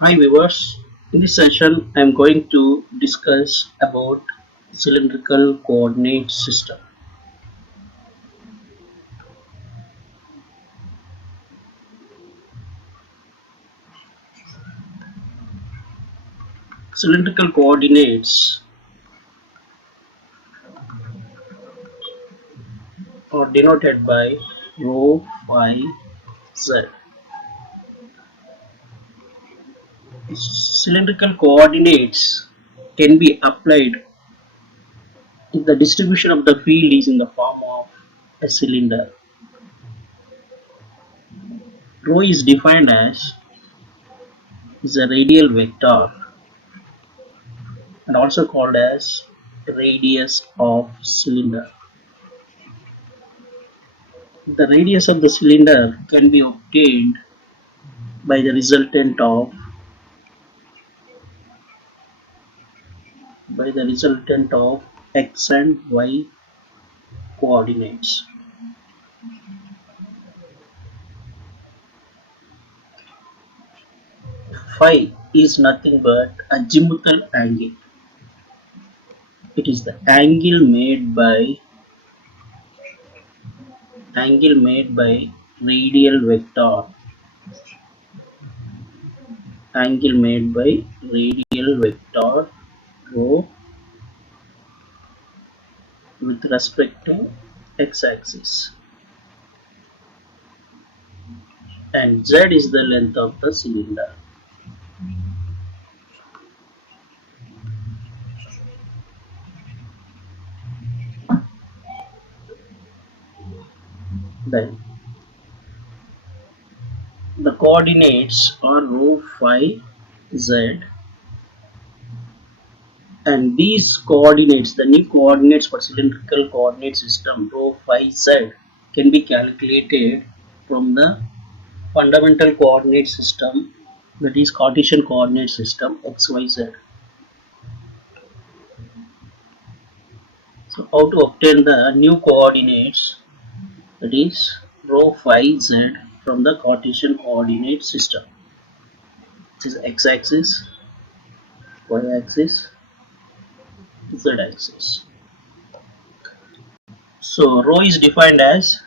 Hi viewers, in this session I am going to discuss about cylindrical coordinate system. Cylindrical coordinates are denoted by rho, phi, z. Cylindrical coordinates can be applied if the distribution of the field is in the form of a cylinder. Rho is defined as is a radial vector and also called as radius of cylinder. The radius of the cylinder can be obtained by the resultant of x and y coordinates. Phi is nothing but azimuthal angle. It is the angle made by radial vector rho with respect to x-axis, and z is the length of the cylinder. Then the coordinates are rho, phi, z, and these coordinates, the new coordinates for cylindrical coordinate system rho, phi, z, can be calculated from the fundamental coordinate system, that is Cartesian coordinate system x, y, z. So how to obtain the new coordinates, that is rho, phi, z, from the Cartesian coordinate system? This is x-axis, y-axis, z-axis. So rho is defined as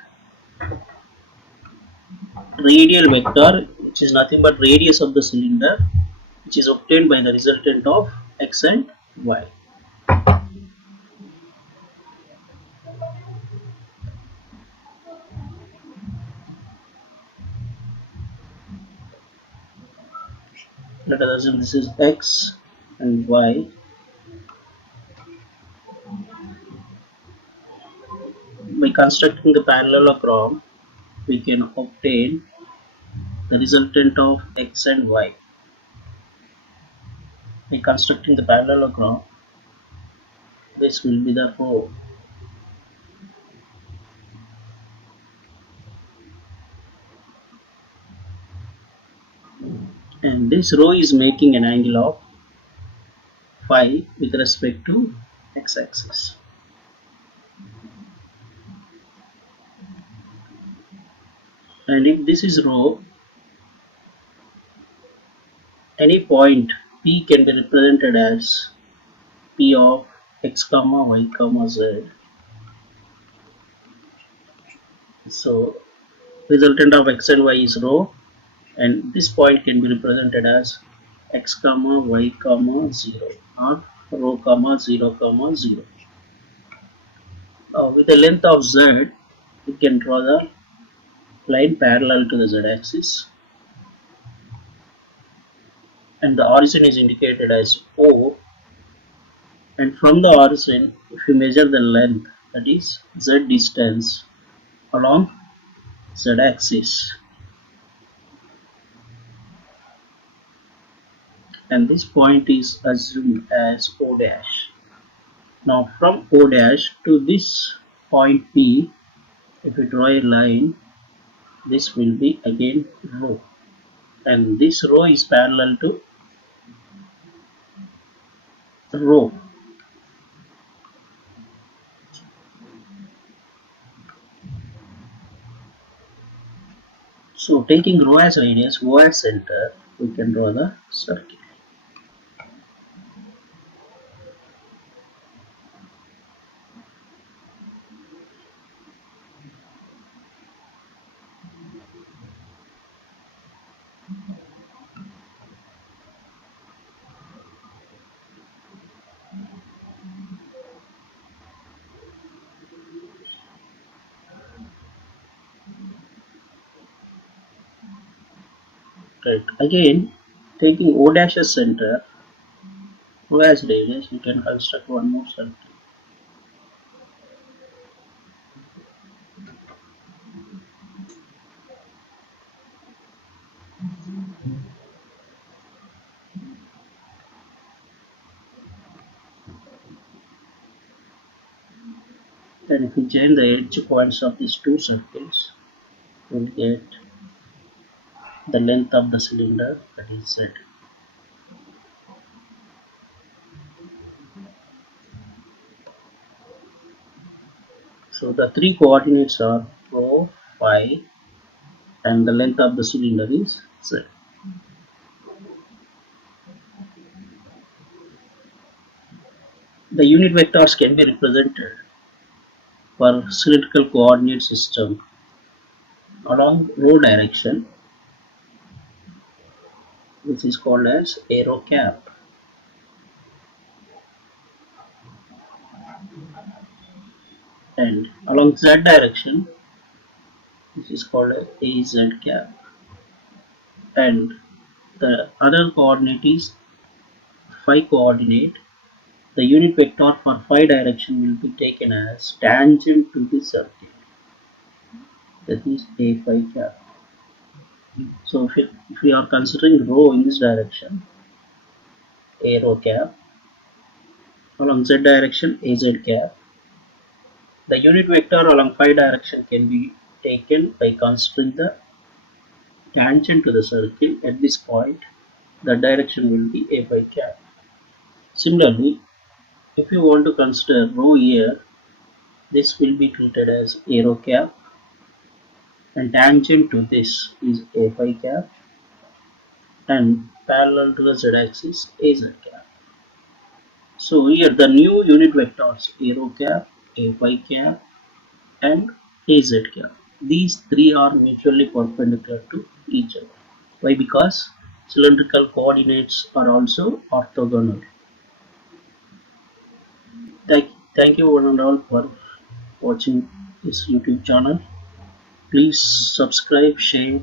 radial vector, which is nothing but radius of the cylinder, which is obtained by the resultant of x and y. Let us assume this is x and y. By constructing the parallelogram, we can obtain the resultant of x and y. By constructing the parallelogram, this will be the rho, and this rho is making an angle of phi with respect to x-axis. And if this is rho, any point P can be represented as P of x comma y comma z. So resultant of x and y is rho, and this point can be represented as x comma y comma 0 or rho comma 0 comma 0. Now with the length of z, we can draw the line parallel to the z axis, and the origin is indicated as O, and from the origin, if you measure the length, that is z distance along z axis, and this point is assumed as O dash. Now from O dash to this point P, if we draw a line, this will be again rho, and this rho is parallel to rho. So taking rho as radius, O as center, we can draw the circle. Right. Again, taking O dash as center, O as radius, we can construct one more circle. Then if we join the edge points of these two circles, we'll get the length of the cylinder, that is Z. So the three coordinates are rho, phi, and the length of the cylinder is Z. The unit vectors can be represented for cylindrical coordinate system along rho direction, which is called as arrow cap, and along Z direction, which is called as AZ cap, and the other coordinate is phi coordinate. The unit vector for phi direction will be taken as tangent to the circle, that is a phi cap. So if we are considering rho in this direction, arrow cap, along Z direction, AZ cap, the unit vector along phi direction can be taken by considering the tangent to the circle. At this point, the direction will be a phi cap. Similarly, if you want to consider rho here, this will be treated as arrow cap, and tangent to this is a phi cap, and parallel to the z-axis AZ cap. So here the new unit vectors arrow cap, a phi cap, and AZ cap. These three are mutually perpendicular to each other. Why? Because cylindrical coordinates are also orthogonal. Thank you one and all for watching this YouTube channel. Please subscribe, share,